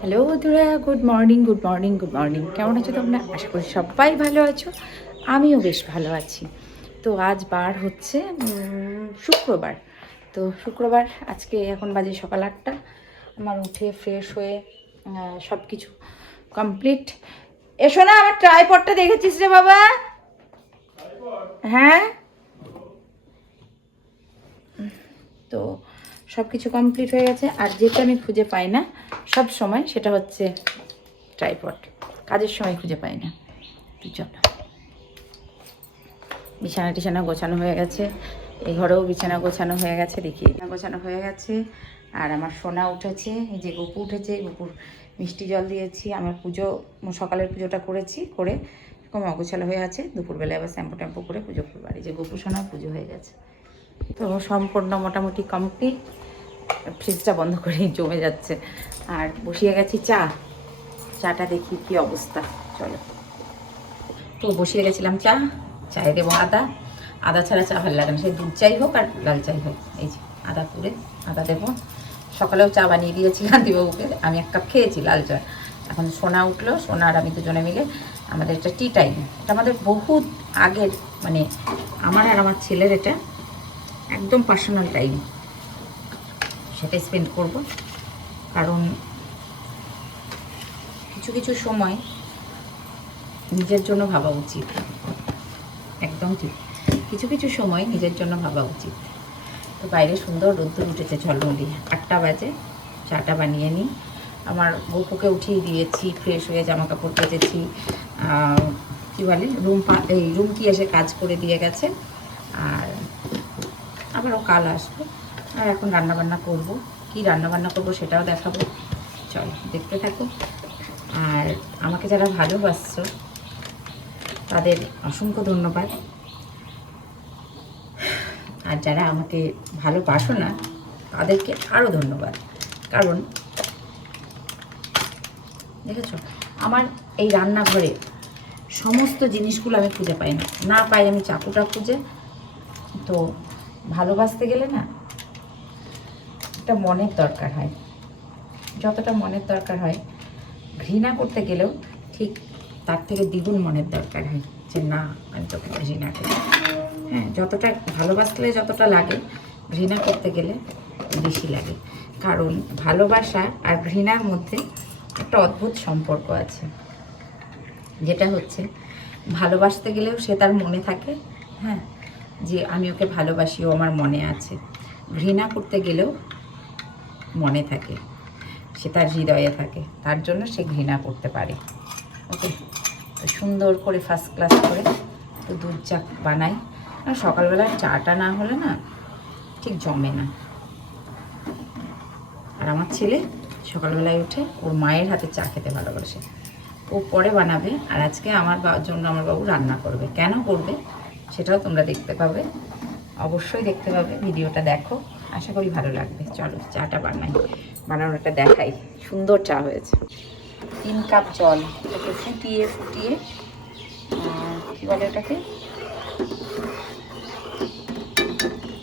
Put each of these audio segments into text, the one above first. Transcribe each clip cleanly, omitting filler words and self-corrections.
Hello বন্ধুরা, good morning good morning good morning. কেমন আছো তোমরা? আশা করি সবাই ভালো আছো, আমিও বেশ ভালো আছি। তো আজ বার হচ্ছে শুক্রবার। তো শুক্রবার আজকে এখন বাজে সকাল 8টা। আমার উঠে ফ্রেশ হয়ে সব কিছু কমপ্লিট। এসো না, আমার ট্রাইপডটা দেখেছিস রে বাবা? হ্যাঁ, তো সব কিছু কমপ্লিট হয়ে গেছে। আর যেটা আমি খুঁজে পাই না সব সময়, সেটা হচ্ছে ট্রাইপড। কাজের সময় খুঁজে পাই না। চলো, বিছানা টিছানা গোছানো হয়ে গেছে, এই ঘরেও বিছানা গোছানো হয়ে গেছে, দেখি গোছানো হয়ে গেছে। আর আমার সোনা উঠেছে, এই যে গপু উঠেছে, গপুর মিষ্টি জল দিয়েছি। আমার পুজো, সকালের পুজোটা করেছি, করে এরকম অগোছালো হয়ে আছে। দুপুরবেলায় আবার শ্যাম্পু ট্যাম্পু করে পুজো করবো। আর এই যে গপু সোনার পুজো হয়ে গেছে, তো সম্পূর্ণ মোটামুটি কমপ্লিট। ফ্রিজটা বন্ধ করেই জমে যাচ্ছে। আর বসিয়ে গেছি চাটা দেখি কি অবস্থা। চলো, তো বসিয়ে গেছিলাম চায়ে দেবো আদা ছাড়া চা ভালো লাগে না, সে দুধ চাই হোক আর লাল চাই হোক। এই যে আদা দেবো। সকালেও চা বানিয়ে দিয়েছিলাম দিবাবুকে, আমি 1 কাপ খেয়েছি লাল চা। এখন সোনা উঠলো, সোনা আর আমি দুজনে মিলে আমাদের একটা টি টাইম। এটা আমাদের বহুত আগের, মানে আমার আর আমার ছেলের এটা একদম পার্সোনাল টাইম, সেটা স্পেন্ড করব। কারণ কিছু কিছু সময় নিজের জন্য ভাবা উচিত। একদম ঠিক, কিছু কিছু সময় নিজের জন্য ভাবা উচিত। তো বাইরে সুন্দর রোদ্দুর উঠেছে ঝলমলি। 8টা বাজে, চাটা বানিয়ে নিই। আমার গপুকে উঠিয়ে দিয়েছি, ফ্রেশ হয়ে জামা কাপড় কেচেছি। কী বলে, রুমকি এসে কাজ করে দিয়ে গেছে। আর আবারও কাল আসবে। আর এখন রান্নাবান্না করব, কি রান্নাবান্না করব সেটাও দেখাবো। চলো, দেখতে থাকো। আর আমাকে যারা ভালোবাসছো তাদের অসংখ্য ধন্যবাদ। আর যারা আমাকে ভালোবাসো না তাদেরকে আরও ধন্যবাদ। কারণ দেখেছো, আমার এই রান্নাঘরে সমস্ত জিনিসগুলো আমি খুঁজে পাই না পাই আমি চাকুটা খুঁজে। তো ভালোবাসতে গেলে না একটা মনের দরকার হয়, যতটা মনের দরকার হয় ঘৃণা করতে গেলেও ঠিক তার থেকে দ্বিগুণ মনের দরকার হয়, যে না আমি তোকে ঘৃণা করি। হ্যাঁ, যতটা ভালোবাসলে যতটা লাগে, ঘৃণা করতে গেলে বেশি লাগে। কারণ ভালোবাসা আর ঘৃণার মধ্যে একটা অদ্ভুত সম্পর্ক আছে, যেটা হচ্ছে ভালোবাসতে গেলেও সে তার মনে থাকে, হ্যাঁ, যে আমি ওকে ভালোবাসি, ও আমার মনে আছে। ঘৃণা করতে গেলেও মনে থাকে, সে তার হৃদয়ে থাকে, তার জন্য সে ঘৃণা করতে পারে। ওকে, তো সুন্দর করে ফার্স্ট ক্লাস করে তো দুধ চা বানাই। আর সকালবেলা চাটা না হলে না ঠিক জমে না। আর আমার ছেলে সকালবেলায় উঠে ওর মায়ের হাতে চা খেতে ভালোবাসে, ও পরে বানাবে। আর আজকে আমার জন্য আমার বাবু রান্না করবে। কেন করবে সেটাও তোমরা দেখতে পাবে, অবশ্যই দেখতে পাবে। ভিডিওটা দেখো, আশা করি ভালো লাগবে। চলো চাটা বানানোটা দেখাই। সুন্দর চা হয়েছে। 3 কাপ জল, এটাকে ফুটিয়ে কী বলে ওটাকে,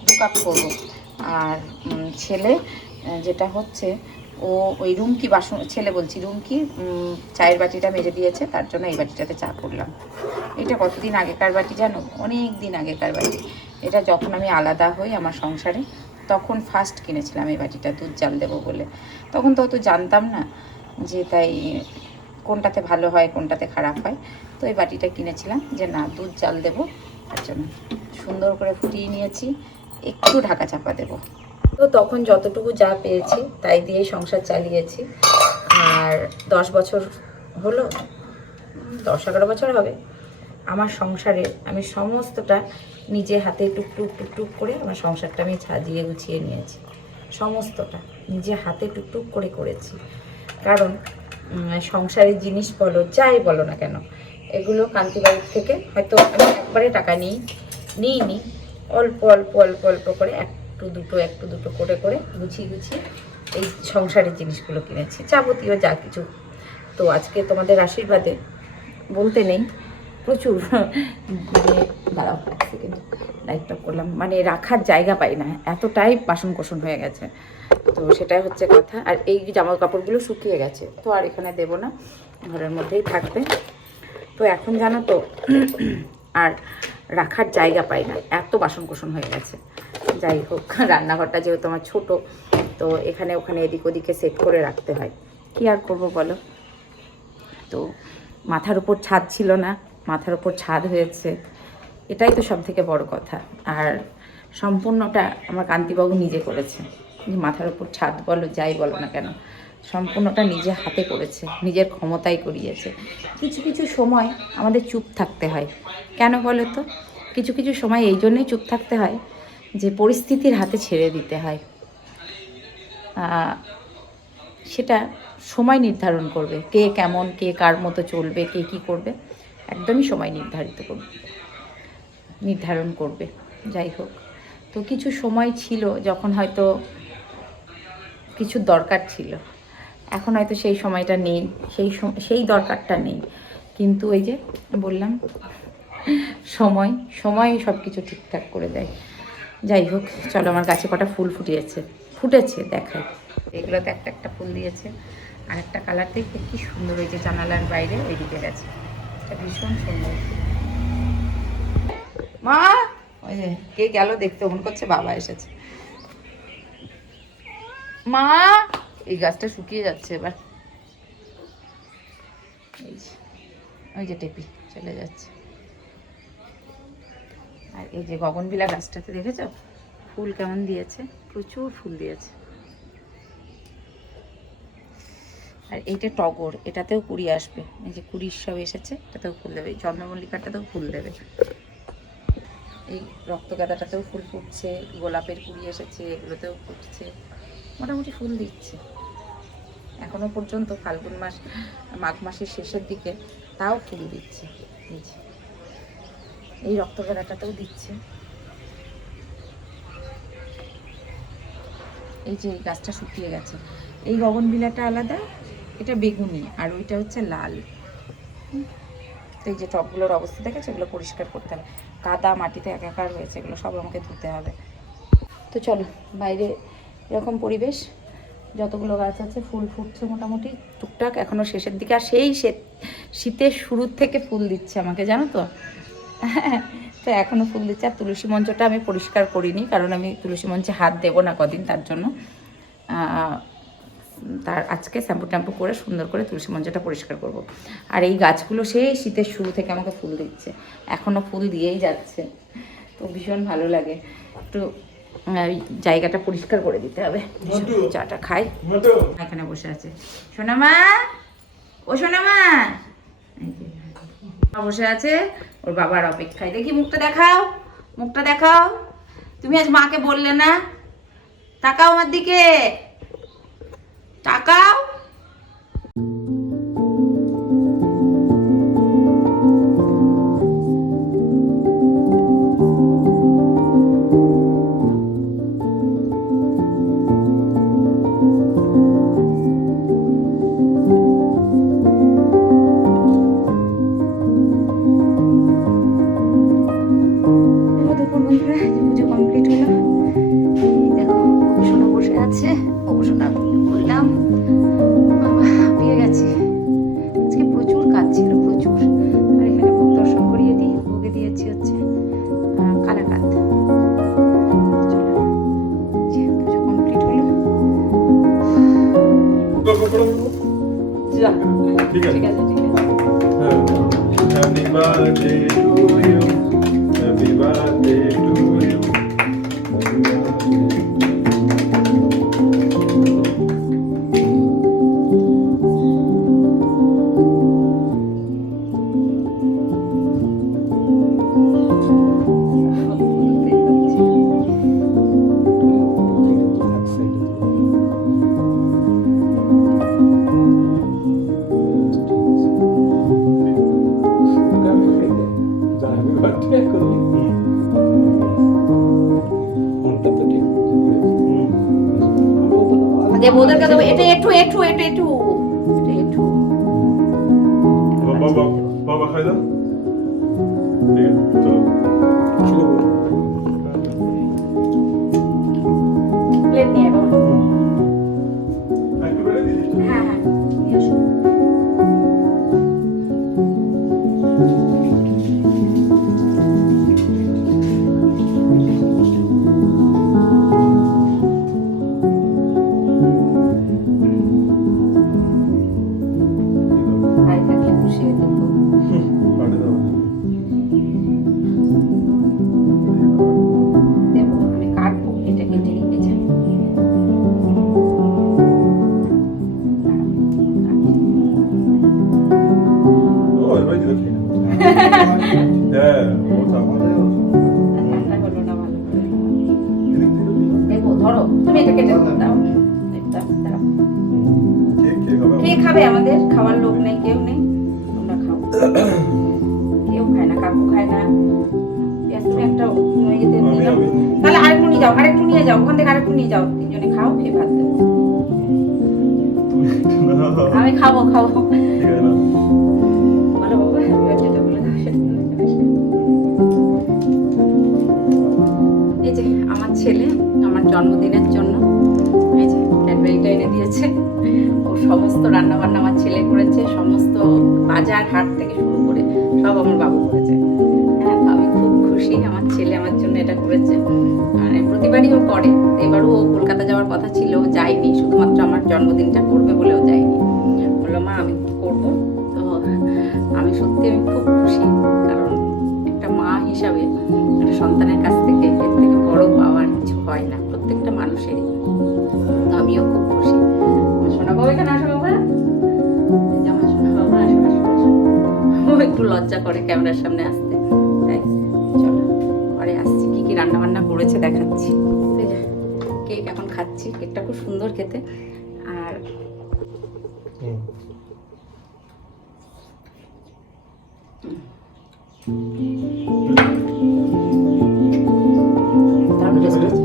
2 কাপ করবো। আর ছেলে যেটা হচ্ছে, ও ওই রুমকি বাসন, ছেলে বলছি রুমকি চায়ের বাটিটা মেজে দিয়েছে, তার জন্য এই বাটিটাতে চা করলাম। এটা কতদিন আগেকার বাটি জানো, অনেক দিন আগেকার বাটি। এটা যখন আমি আলাদা হই আমার সংসারে, তখন ফার্স্ট কিনেছিলাম এই বাটিটা দুধ জাল দেবো বলে। তখন তো অত জানতাম না, যে তাই কোনটাতে ভালো হয় কোনটাতে খারাপ হয়। তো এই বাটিটা কিনেছিলাম যে না দুধ জাল দেবো, তার জন্য সুন্দর করে ফুটিয়ে নিয়েছি। একটু ঢাকা চাপা দেবো। তো তখন যতটুকু যা পেয়েছি তাই দিয়েই সংসার চালিয়েছি। আর 10 বছর হলো, 10-11 বছর হবে আমার সংসারে। আমি সমস্তটা নিজে হাতে টুকটুক করে আমার সংসারটা আমি সাজিয়ে গুছিয়ে নিয়েছি। সমস্তটা নিজে হাতে টুকটুক করে করেছি। কারণ সংসারের জিনিস বলো, যাই বলো না কেন, এগুলো কান্তিবাড়ির থেকে হয়তো আমি একবারে টাকা নিইনি, অল্প অল্প অল্প অল্প করে একটু দুটো করে গুছিয়ে এই সংসারের জিনিসগুলো কিনেছি, যাবতীয় যা কিছু। তো আজকে তোমাদের আশীর্বাদে বলতে নেই, প্রচুর, মানে দাঁড়াও 1 সেকেন্ড, লাইটটা করলাম, মানে রাখার জায়গা পাই না, এতটাই বাসন কোসন হয়ে গেছে। তো সেটাই হচ্ছে কথা। আর এই জামা কাপড়গুলো শুকিয়ে গেছে, তো আর এখানে দেবো না, ঘরের মধ্যেই থাকবে। তো এখন জানো তো আর রাখার জায়গা পাই না, এত বাসন কোসন হয়ে গেছে। যাই হোক, রান্নাঘরটা যেহেতু আমার ছোটো, তো এখানে ওখানে এদিক ওদিকে সেট করে রাখতে হয়, কি আর করব বলো। তো মাথার উপর ছাদ ছিল না, মাথার উপর ছাদ হয়েছে, এটাই তো সব থেকে বড় কথা। আর সম্পূর্ণটা আমার কান্তিবাবু নিজে করেছে, মাথার উপর ছাদ বলো যাই বলো না কেন, সম্পূর্ণটা নিজে হাতে করেছে, নিজের ক্ষমতায় করিয়েছে। কিছু কিছু সময় আমাদের চুপ থাকতে হয়, কেন বলো তো? কিছু কিছু সময় এই জন্যই চুপ থাকতে হয় যে পরিস্থিতির হাতে ছেড়ে দিতে হয়। সেটা সময় নির্ধারণ করবে, কে কেমন, কে কার মতো চলবে, কে কী করবে, একদমই সময় নির্ধারণ করবে। যাই হোক, তো কিছু সময় ছিল যখন হয়তো কিছু দরকার ছিল, এখন হয়তো সেই সময়টা নেই, সেই দরকারটা নেই। কিন্তু এই যে বললাম, সময় সব কিছু ঠিকঠাক করে দেয়। যাই হোক, চলো, আমার গাছে কটা ফুল ফুটেছে দেখাই। এগুলোতে একটা একটা ফুল দিয়েছে, আর একটা কালার দেখে কি সুন্দর, ওই যে জানালার বাইরে ওইদিকে গেছে, এটা ভীষণ সুন্দর। মা, ওই যে কে গেল দেখতে, মনে করছে বাবা এসেছে। মা, এই গাছটা শুকিয়ে যাচ্ছে এবার, ওই যে টেপি চলে যাচ্ছে। আর এই যে গগনবিলা গাছটাতে দেখেছো ফুল কেমন দিয়েছে, প্রচুর ফুল দিয়েছে। আর এইটা টগর, এটাতেও কুড়ি আসবে, এই যে কুড়ির সব এসেছে, এটাতেও ফুল দেবে, চন্দ্রমল্লিকাটাতেও ফুল দেবে। এই রক্তগাঁদাটাতেও ফুল ফুটছে, গোলাপের কুড়ি এসেছে, এগুলোতেও ফুটছে, মোটামুটি ফুল দিচ্ছে এখনো পর্যন্ত। ফাল্গুন মাস, মাঘ মাসের শেষের দিকে তাও ফুল দিচ্ছে। এই রক্তগাঁদাটাতেও দিচ্ছে। এই যে এই গাছটা শুকিয়ে গেছে, এই গগনবিলাটা আলাদা, এটা বেগুনি, আর ওইটা হচ্ছে লাল। তো এই যে টবগুলোর অবস্থা দেখেছে, এগুলো পরিষ্কার করতে হবে, কাদা মাটিতে একাকার হয়েছে, এগুলো সব আমাকে ধুতে হবে। তো চলো, বাইরে এরকম পরিবেশ, যতগুলো গাছ আছে ফুল ফুটছে মোটামুটি টুকটাক, এখনও শেষের দিকে। আর সেই শীতের শুরুর থেকে ফুল দিচ্ছে আমাকে, জানো তো। তো এখনও ফুল দিচ্ছে। আর তুলসী মঞ্চটা আমি পরিষ্কার করিনি, কারণ আমি তুলসী মঞ্চে হাত দেবো না কদিন, তার জন্য আজকে শ্যাম্পু ট্যাম্পু করে সুন্দর করে তুলসী মঞ্চটা পরিষ্কার করব। আর এই গাছগুলো সেই শীতের শুরু থেকে আমাকে ফুল দিচ্ছে, এখনও ফুল দিয়েই যাচ্ছে, তো ভীষণ ভালো লাগে। একটু জায়গাটা পরিষ্কার করে দিতে হবে। চাটা খাই, এখানে বসে আছে সোনামা, ও সোনামা বসে আছে ওর বাবার অপেক্ষায়। দেখি মুখটা দেখাও, তুমি আজ মাকে বললে না, তাকাও আমার দিকে, তাকাও। পুজো কমপ্লিট হলো, দেখো সোনা বসে আছে, সোনা বললাম পেয়ে গেছি। আজকে প্রচুর কাজ ছিল, প্রচুর। আর এখানে ভোগ দর্শন করিয়ে দিই, ভোগে দিয়েছি হচ্ছে কালাকাঁদ। পুজো কমপ্লিট হলো, ঠিক আছে। Happy birthday to you. Happy birthday to you. ওদেরকে দেবো, এটা একটু বাবা খাই দাও, প্লেট নিয়ে বাবা। হলো না ভালো করে। দেখো ধরো তুমি এটা কেটে দাও। দাও। কে খাবে? আমাদের খাওয়ার লোক নেই, কেউ নেই, তোমরা খাও। কেউ খায় না, কাকু খায় না। তুমি একটা তাহলে আরেকটু নিয়ে যাও, ওখান থেকে আরেকটু নিয়ে যাও, তিনজনে খাও, খেয়ে ভাত দেবো। আমি খাবো বলো বাবা, যেটা বলে দাও সেটা। এই যে আমার ছেলে আমার জন্মদিনের জন্য এই যে ক্যাডবেরিটা এনে দিয়েছে। ও সমস্ত রান্না বান্না আমার ছেলে করেছে, সমস্ত বাজার হাট থেকে শুরু করে সব আমার বাবু করেছে। হ্যাঁ, আমি খুব খুশি, আমার ছেলে আমার জন্য এটা করেছে। মানে প্রতিবারই ও করে, এবারও ও কলকাতা যাওয়ার কথা ছিল, যায়নি, শুধুমাত্র আমার জন্মদিনটা করবে বলেও যায়নি। বললো মা আমি করবো। তো আমি সত্যি আমি খুব খুশি, কারণ একটা মা হিসাবে একটা সন্তানের কাছ থেকে এর থেকে বড় পাওয়ার কিছু হয় না প্রত্যেকটা মানুষেরই। তো আমিও খুব খুশি। শোনা বাবা এখানে আসো বাবা, আমার শোনা বাবা আসো। ও একটু লজ্জা করে ক্যামেরার সামনে আসতে, তাই চলো পরে আসছি। কি কি রান্না বান্না করেছে দেখাচ্ছি। কেক এখন খাচ্ছি, কেকটা খুব সুন্দর খেতে। আর দারুণ টেস্ট হয়েছে।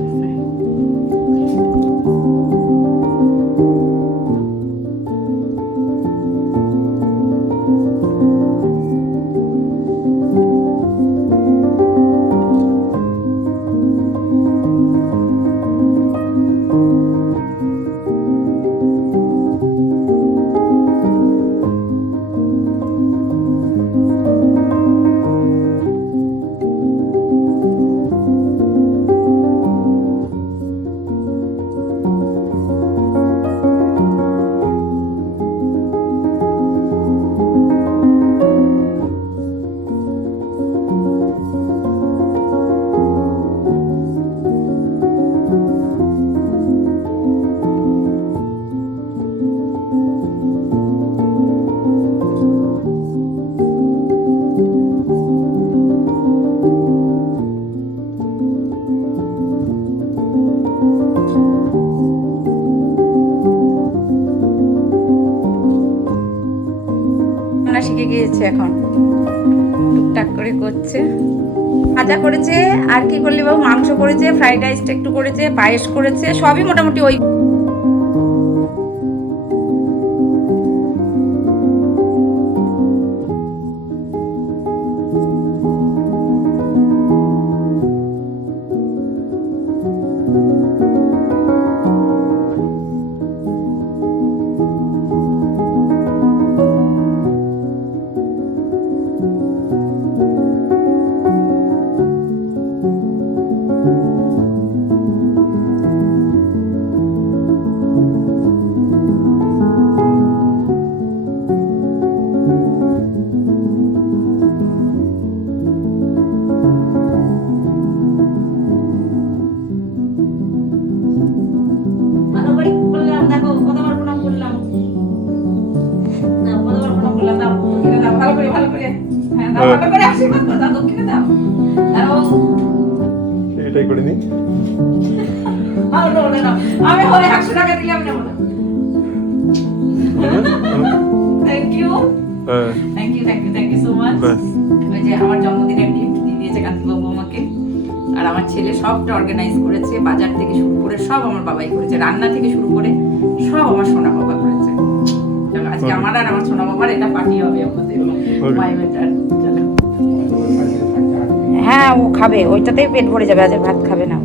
শিখে গিয়েছে, এখন টুকটাক করে করছে। ভাজা করেছে, আর কি করলি বাবু, মাংস করেছে, ফ্রাইড রাইসটা একটু করেছে, পায়েস করেছে, সবই মোটামুটি ওই এটাই করে নি। আমি হলে 100 টাকা দিলে আমি নেব না। Thank you so much. ওই যে আমার জন্মদিনের গিফট দিয়ে দিয়েছে কান্তিবাবু আমাকে, আর আমার ছেলে সবটা অর্গানাইজ করেছে, বাজার থেকে শুরু করে সব আমার বাবাই করেছে, রান্না থেকে শুরু করে সব আমার সোনা বাবা করেছে। চলো আজকে আমার আর আমার সোনা বাবার এটা পার্টি হবে আমাদের মাই বেটার। চলো হ্যাঁ ও খাবে, ওইটাতেই পেট ভরে যাবে, আজ ভাত খাবে না।